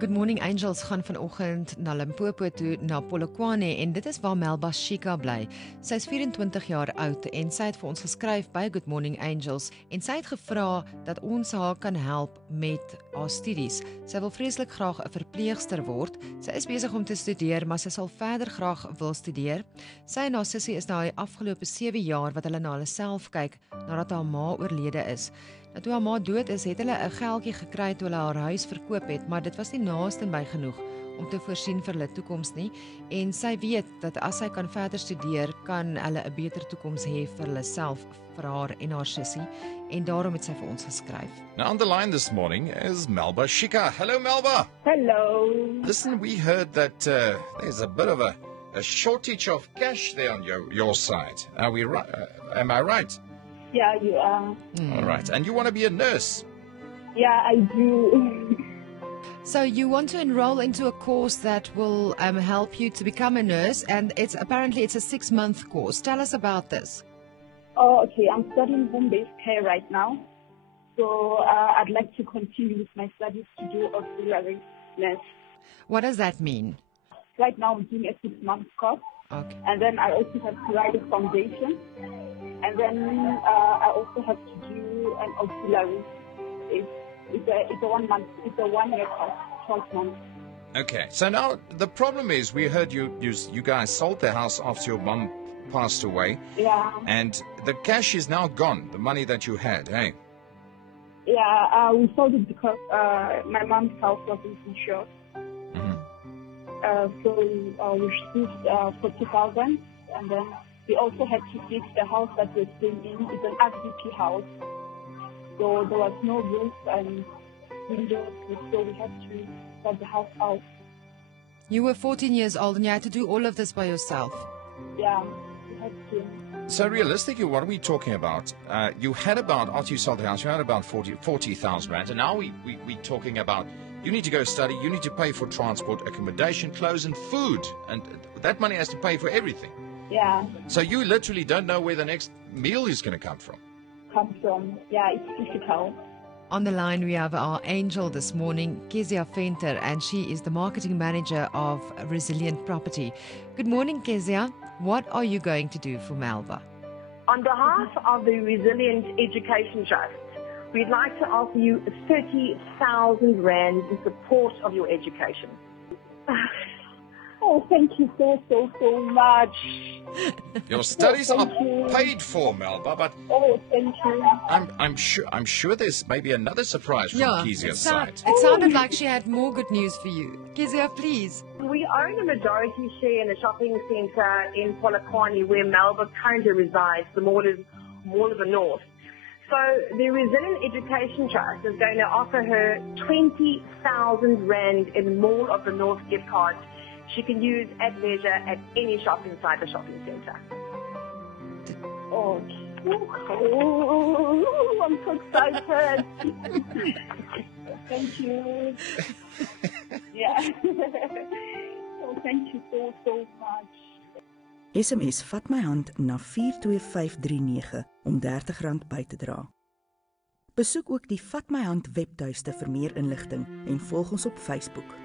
Good Morning Angels gaan vanoggend na Limpopo toe, na Polokwane, en dit is waar Melba Shika bly. Sy is 24 jaar oud en sy het vir ons geskryf by Good Morning Angels en sy het gevra dat ons haar kan help met haar studies. Sy wil vreeslik graag 'n verpleegster word. Sy is besig om te studeer, maar sy sal verder graag wil studeer. Sy en haar sussie is nou die afgelope 7 jaar wat hulle na hulle self kyk nadat haar ma oorlede is. Nou, toe haar ma dood is, het hulle 'n geldjie gekry toe hulle haar huis verkoop het, maar dit was nie naaste by genoeg om te voorsien vir hulle toekoms nie. En sy weet dat as sy kan verder studeer, kan hulle 'n beter toekoms hê vir hulle self, vir haar en haar sussie. En daarom het sy vir ons geskryf. Now on the line this morning is Melba Shika. Hello, Melba. Hello. Listen, we heard that there's a bit of a shortage of cash there on your side. Are we right? Am I right? Yeah, you are. All right. And you want to be a nurse? Yeah, I do. So you want to enroll into a course that will help you to become a nurse, and it's a 6-month course. Tell us about this. Oh, okay. I'm studying home-based care right now. So I'd like to continue with my studies to do auxiliary nurse. What does that mean? Right now I'm doing a 6-month course. Okay. And then I also have to write a foundation. And then I also have to do an auxiliary. It's a 1 month. It's a 1-year course, 12 months. Okay. So now the problem is, we heard you guys sold the house after your mum passed away. Yeah. And the cash is now gone. The money that you had, hey? Yeah. We sold it because my mom's house wasn't insured. So we received 40,000, and then we also had to fix the house that we're staying in. It's an RDP house, so there was no roof and windows, so we had to sort the house out. You were 14 years old and you had to do all of this by yourself. Yeah, we had to. So realistically, what are we talking about? You had about, after you sold the house, you had about 40,000 rand, and now we're talking about, you need to go study, you need to pay for transport, accommodation, clothes and food, and that money has to pay for everything. Yeah. So you literally don't know where the next meal is going to come from. Yeah, it's difficult. On the line we have our angel this morning, Kezia Venter, and she is the marketing manager of Resilient Property. Good morning, Kezia. What are you going to do for Melba? On behalf of the Resilient Education Trust, we'd like to offer you 30,000 rand in support of your education. Oh, thank you so much. Your studies are paid for, Melba, but Oh, thank you. I'm sure there's maybe another surprise from Kezia's side. It sounded like she had more good news for you. Kezia, please. We own a majority share in a shopping centre in Polokwane where Melba currently resides, the Mall of the North. So the Resilient Education Trust is going to offer her 20,000 rand in Mall of the North gift cards she can use at leisure at any shop inside the shopping centre. Oh, I'm so excited. Thank you. Yeah. Oh, thank you so much. SMS vat my hand na 42539 om R30 by te dra. Besoek ook die Vat my hand webtuiste vir meer inligting en volg ons op Facebook.